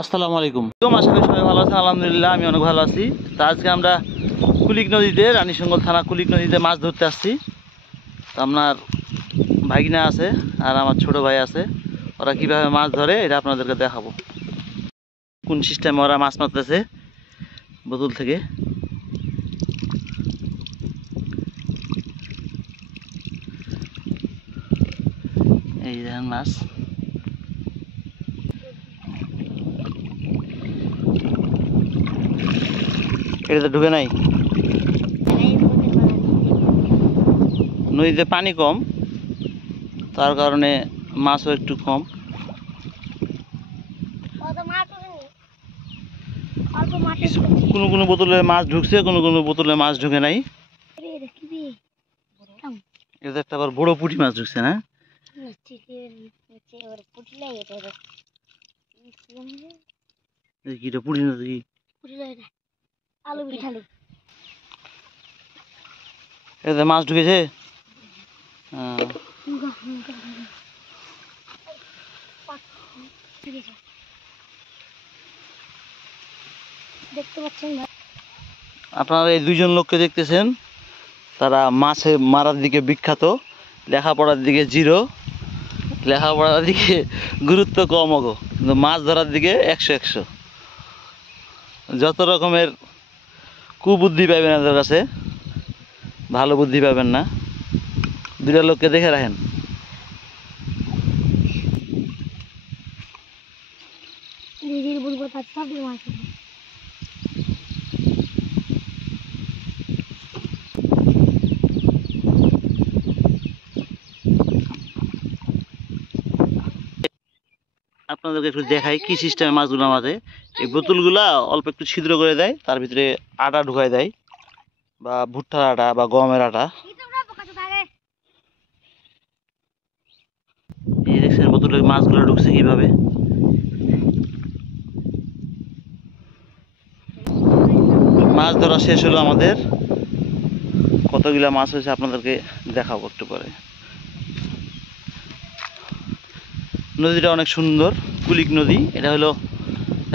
আসসালামু আলাইকুম। আশা করি সবাই ভালো আছেন। আলহামদুলিল্লাহ আমি অনেক ভালো আছি। তো আজকে আমরা কুলিক নদীতে, রানীশঙ্গল থানা কুলিক নদীতে মাছ ধরতে আসছি। তো আপনার ভাগিনা আছে আর আমার ছোট ভাই আছে, ওরা কিভাবে মাছ ধরে এটা আপনাদেরকে দেখাবো। কোন সিস্টেমে ওরা মাছ মারতেছে বোতল থেকে। এই দেখেন মাছ, এটাতে ঢুকে নাই। নদীতে পানি কম, তার কারণে মাছও একটু কম। কোনো কোনো বোতলে মাছ ঢুকছে, কোনো কোনো বোতলে মাছ ঢুকে নাই। এটা একটা আবার বড় পুঁটি মাছ ঢুকছে না? কি পুঁটি না কি? এতে মাছ ঢুকেছে। আপনারা এই দুইজন লোককে দেখতেছেন, তারা মাছে মারার দিকে বিখ্যাত, লেখাপড়ার দিকে জিরো, লেখাপড়ার দিকে গুরুত্ব কম গো, কিন্তু মাছ ধরার দিকে 100-100। যত রকমের কুবুদ্ধি পাবেন এদের কাছে, ভালো বুদ্ধি পাবেন না। দুইটা লোককে দেখে রাখেন। আপনাদেরকে একটু দেখাই কি সিস্টেমে মাছগুলো মারে। এই বোতলগুলা অল্প একটু ছিদ্র করে দেয়, তার ভিতরে আটা ঢুকাই দেয়, বা ভুট্টার আটা বা গমের আটা। এই দেখছেন বোতলের মাছগুলো ঢুকছে কিভাবে। মাছ ধরা শেষ হলো আমাদের। কতগুলা মাছ হয়েছে আপনাদেরকে দেখাবো একটু পরে। নদীটা অনেক সুন্দর, কুলিক নদী। এটা হলো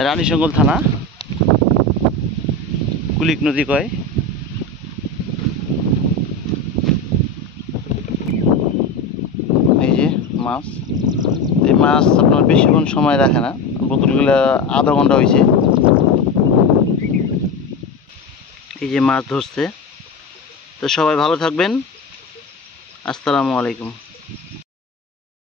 রানীশঙ্গল থানা, কুলিক নদী কয়। এই যে মাছ, এই মাছ আপনার বেশিক্ষণ সময় রাখে না, বোতলগুলা আধা ঘন্টা হয়েছে। এই যে মাছ ধরছে। তো সবাই ভালো থাকবেন। আসসালামু আলাইকুম।